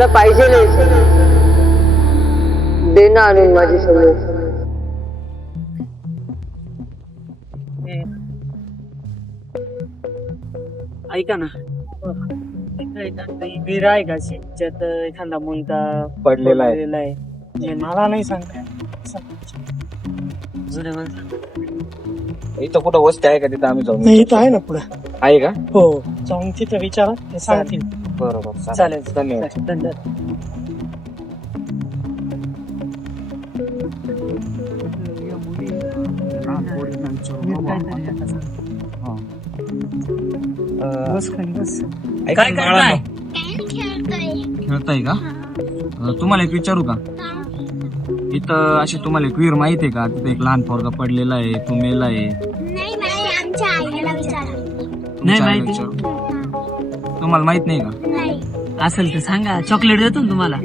मला पाहिजे दे ना आणून माझी सवय. ऐका ना, विहीर आहे का ज्यात एखादा मुलगा पडलेला आहे. आहे? मला नाही सांगता जुन्या माणसं इथं कुठं वस्ती आहे का तिथं आम्ही जाऊन नाही, इथं आहे ना पुढं. आहे का? हो, जाऊन तिथं विचारा, ते सांगतील. बरोबर, चालेल, धन्यवाद. धन्यवाद. काय काय खेळताय का? तुम्हाला एक विचारू का? इथं अशी तुम्हाला एक विहीर माहिती आहे का? तिथं एक लहान पोरगा पडलेला आहे, तो मेला आहे. नाही माहिती. तुम्हाला माहित नाही का? असेल तर सांगा, चॉकलेट देतो ना तुम्हाला.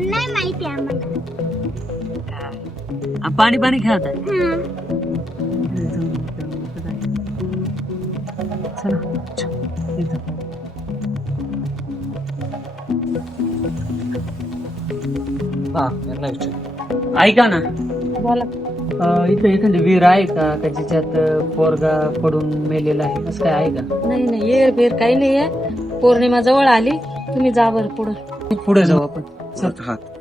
पाणी पाणी खेळत आहे. हा, यांना विचार. ऐका ना, इथं एखादी विहीर आहे का ज्याच्यात पोरगा पडून मेलेला आहे, असं काय आहे का? नाही नाही, येर बेर काही नाहीये. पौर्णिमा जवळ आली, तुम्ही जा बरं पुढं. पुढे जाऊ आपण. हात